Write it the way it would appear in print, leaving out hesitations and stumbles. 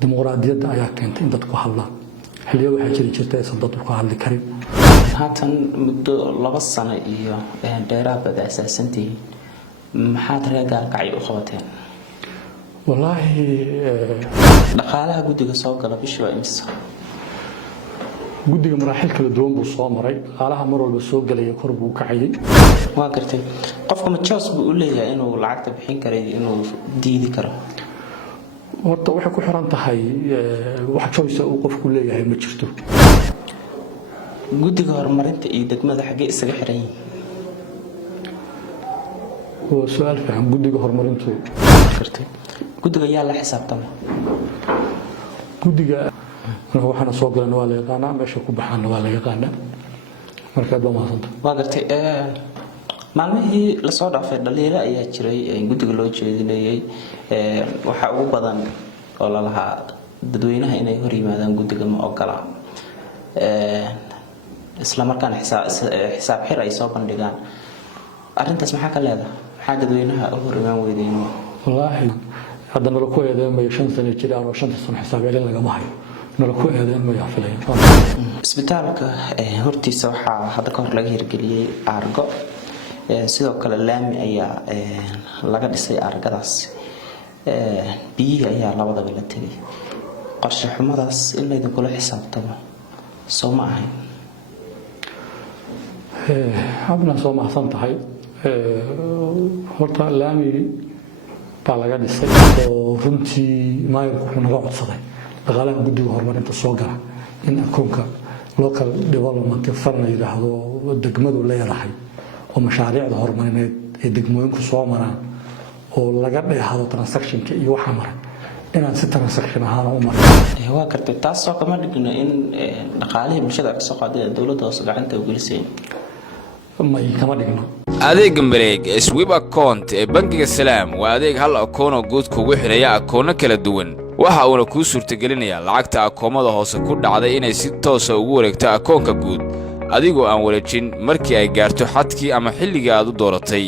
dimuqraadiyadda ayaa keentay in dadku hadlaan xilliyo waxaa jiri jirtay aysan dadku ka hadli karin haatan muddo 2 sano iyo dheeraad baad asaasantii maxaad reer gaalkacay u qabateen wallaahi dhaqaalaha guddiga soo gala bishii waa imisa guddiga maraaxil kala duwan buu soo maray dhaqaalaha mar walba soo galaya kor buu kacayay waa gartay qofka ma choice buu u leeyahay inuu lacagta bixin karo inuu diidi karo horta waxa ku xiran tahay wax choice uu qofku leeyahay ma jirto guddiga horumarinta iyo degmada xagee isaga xiran yihiin waa su'aal faham guddiga horumarintu gartay guddiga yaa la xisaabtama guddiga waxaana soo galan waa la yaqaanaa meesha ku baxaana waa la yaqaanaa markaad ba maasanta waa gartay maalmihii la soo dhaafay dhaliilo ayaa jiray guddiga loo jeedinayay waxa ugu badan oo la lahaa dadweynaha inay hor yimaadaan guddiga ma ogola isla markaana xisaab xir ay soo bandhigaan arintaas maxaa ka leedahay maxaa dadweynaha hor imaan weydeen wallaahi hadda nala ku eedeemayo 5 sano jiraan oo 5 sano xisaab celin lagama hayo nala ku eedeemayo filayn isbitaalka hortiisa waxaa hadda ka hor laga hirgeliyay argo sidoo kale laami ayaa laga dhisay argadaas biyo ayaa labadaba la tagay qorshe xumadaas in la idin kula xisaabtamo soo ma ahayn abna soo mahsan tahay horta laami baa laga dhisay oo runtii maayirku naga codsaday dhaqaalaha guddiga horumarinta soo gala in akoonka local development fund la yiraahdo degmadu leedahay oo mashaariicda horumarineed ee degmooyinku soo maraan oo laga dheehado transactionka iyo waxa maray inaan si transaction ahaan u maray waa kartay taas soo kama dhigno in dhaqaalaha bulshada ka soo qaaday dawladda hoos gacanta u gelisay ma kama dhigno adeega mareeg swipe account ee bangiga salaam waa adeeg hal akoon oo guud kugu xiraya akoono kala duwan waxa uu ku suurtagelinayaa lacagta akoomada hoose ku dhacday inay si toos ah ugu wareegto akoonka guud adigoo aan wareejin markii ay gaarto xadkii ama xilliga aad u dooratay